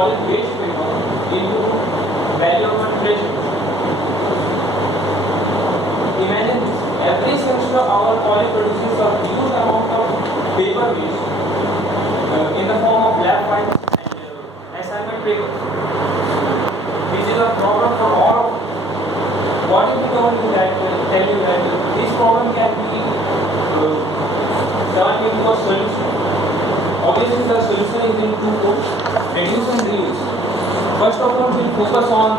college waste paper into valuable treasures. Imagine this. Every semester our college produces a huge amount of paper waste in the form of black, white and assignment papers, which is a problem for all of us. What if we don't do that, tell you that this problem can be turned into a solution? Obviously the solution is in two folds: reduce and reuse. First of all, we'll focus on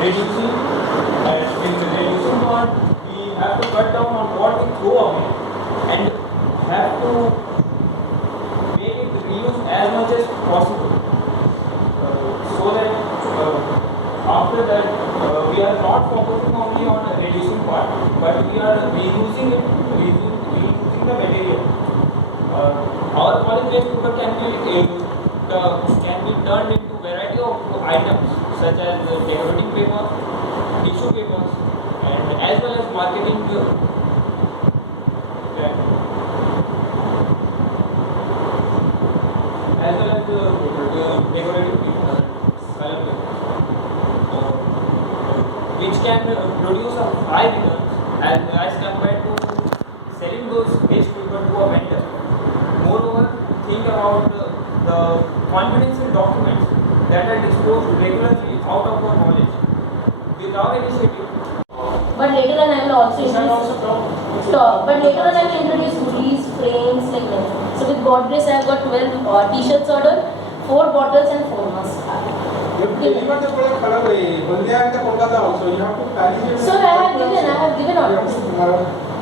reducing, and in the reducing part we have to cut down on what we throw away and have to make it reuse as much as possible, so that after that we are not focusing only on the reducing part, but we are reusing it, reusing the material. Our college waste paper can be turned into variety of items such as decorating paper, tissue papers, and as well as marketing as well as decorative paper, color paper, which can produce a high returns as compared to selling those waste paper to a vendor. Moreover, think about the confidential documents that are disclosed regularly out of our knowledge. With our initiative, but later on I will also introduce but later on I will introduce hoodies, frames, like that. So with Godrej I have got 12 t-shirts ordered, 4 bottles and 4 masks. You deliver the product Bandia and Kolkata also. You have to package it. Sir, I have given orders.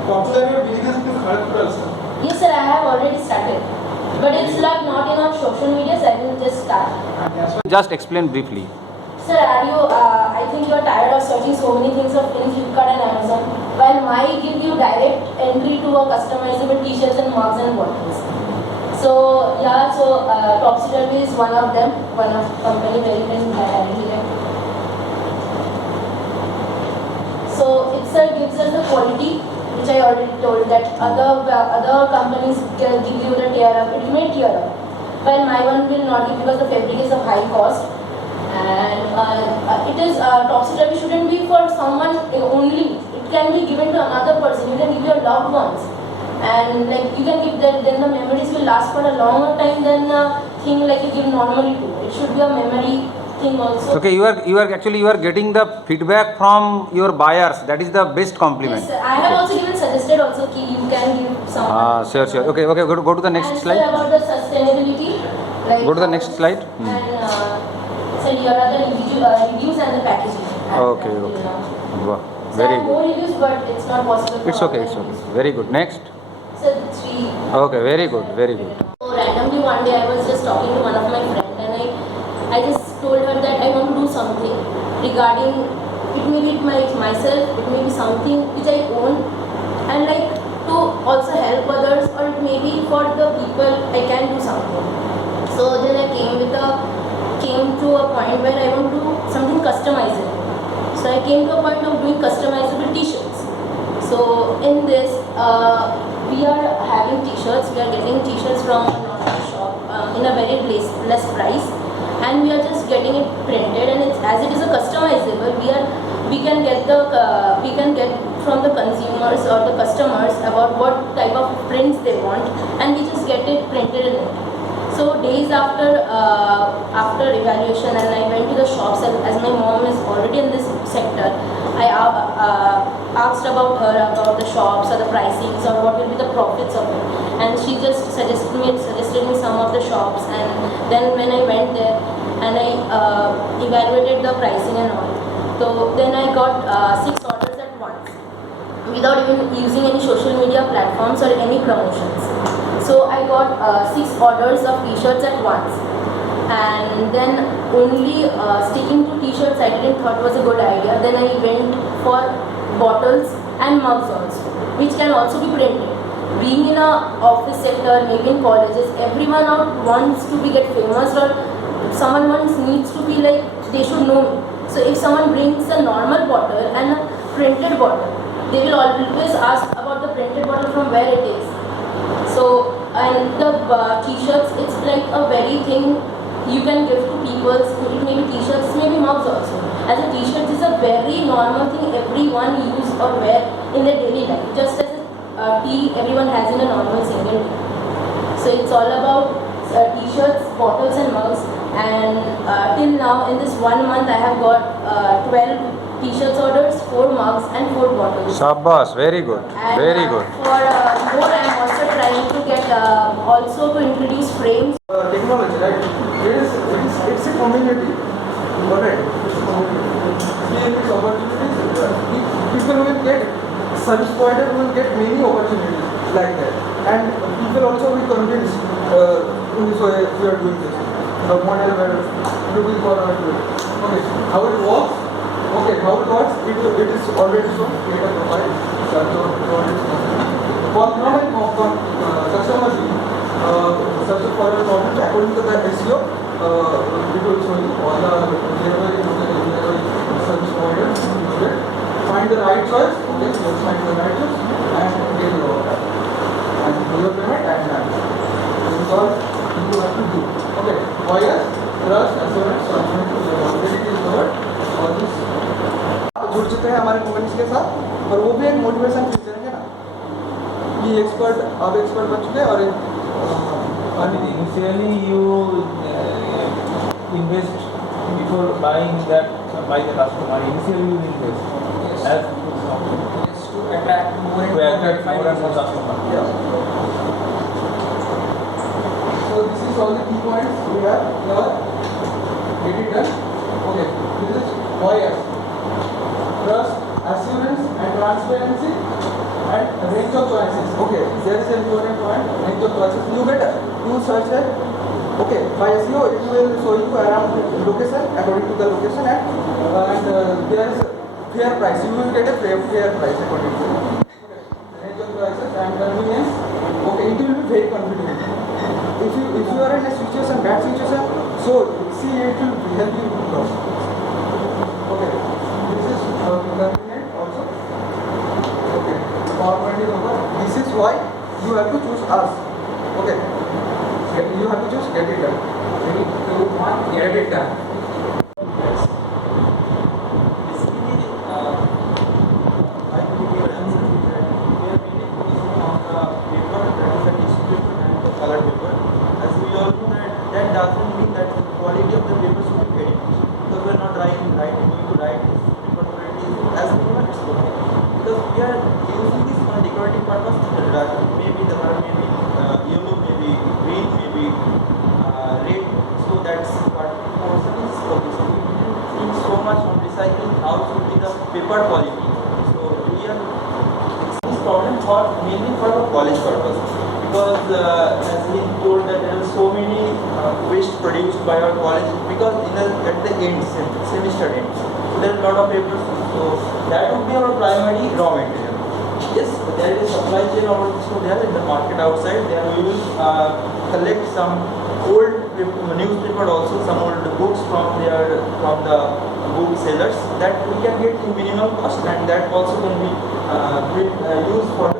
Popular your business in Kharagpur also. Yes sir, I have already started. But it's like not in our social media, so I will just start. Just explain briefly. Sir, I think you are tired of searching so many things in Flipkart and Amazon, while my give you direct entry to a customizable t-shirts and mugs and bottles. So yeah, Topsy-Turvy is one of them, one of company where you can directly get. So it gives us the quality, which I already told that other companies can give you the tear up, it may tear up, while my one will not give because the fabric is of high cost. And it is Topsy-Turvy shouldn't be for someone only. It can be given to another person. You can give your loved ones, and like you can give that. Then the memories will last for a longer time than thing like you give normally to. It should be a memory thing also. Okay, you are getting the feedback from your buyers. That is the best compliment. Yes, sir. I have also given suggested also ki you can give someone. Sure. Okay. Go to the next and slide. Sir, about the sustainability. Like, Go to the next slide. And so here are the reviews and the packaging. Okay. Wow. Very More good. reviews, but it's not possible. It's okay. Very good. Next. So 3. Okay. Very good. So randomly one day I was just talking to one of my friends and I just told her that I want to do something regarding, it may be myself, it may be something which I own, and like to also help others, or it may be for the people I can do something. So then I came to a point where I want to do something customizable. So I came to a point of doing customizable t-shirts. So in this, we are having t-shirts, we are getting t-shirts from a normal shop in a very less price, and we are just getting it printed, and as it is a customizable, we can get from the consumers or the customers about what type of prints they want, and we just get it printed in it. So days after evaluation, and I went to the shops, and as my mom is already in this sector, I asked about her about the shops or the pricings or what will be the profits of it, and she just suggested me some of the shops, and then when I went there and I evaluated the pricing and all, so then I got 6 orders at once without even using any social media platforms or any promotions. So I got 6 orders of t-shirts at once, and then only sticking to t-shirts I didn't thought was a good idea. Then I went for bottles and mugs also, which can also be printed. Being in a office sector, maybe in colleges, everyone out wants to get famous, or someone needs to be like they should know me. So if someone brings a normal bottle and a printed bottle, they will always ask about the printed bottle from where it is. So, and the t-shirts, it's like a very thing you can give to people. It may be t-shirts, maybe mugs also. As a t-shirt is a very normal thing everyone use or wear in their daily life. Just as a tea everyone has in a normal single tea. So it's all about t-shirts, bottles and mugs. And till now in this 1 month I have got 12 t-shirts orders, 4 mugs and 4 bottles. Shabash, very good, And very good. for more I am also trying to get also to introduce frames. Technology, right? It's a community. Alright. Here is opportunities. People will get service provider will get many opportunities like that, and people also will convince in this way we are doing this. The model we are looking for our doing. Okay, how it works? Okay, how it works? It is already shown. Create a profile. For normal customer search for a problem according to the SEO, it will show you all the nearby service providers. Find the right choice. Okay, so find the right choice and get your order. And do your payment and done. This is all you have to do. Okay, wires, trust, assurance, quality is covered. All this जुड़ चुके हैं हमारे mobiles के साथ, और वो भी एक मोटिवेशन फील करेंगे ना कि एक्सपर्ट अब एक्सपर्ट बन चुके हैं. और Initially you invest before buying that by the customer. Initially you invest as to attract more and more customer. Yeah. So this is all the key points we have now. Get it done. Okay. This is wires. Trust, assurance, and transparency, and range of choices. Okay. There is an important point. Range of choices. You get you search it. Okay. By SEO, it will show you around location according to the location, and there is fair price. You will get a fair price according to range of prices and convenience. Okay, it will be very convenient. If you are in a situation, bad situation, so see it will help you to grow. Okay, this is convenient also. Okay, PowerPoint is over. This is why you have to choose us. Okay, you have to choose get it done. Get it done. Doesn't mean that the quality of the paper should be very much, because we are not going to write this paper quality as minimum it's okay, because we are using this for decorative purpose. Maybe the color may be yellow, maybe green, maybe red, so that's what portion is okay. So we didn't think so much on recycling, how should be the paper quality. So we are this problem for mainly for the college purpose, because as he told that there are so many waste produced by our college, because at the end semester end, so there are a lot of papers, so that would be our primary raw material. Yes, there is supply chain also there in the market outside. There we will collect some old newspaper also, some old books from the book sellers, that we can get in minimal cost, and that also can be used for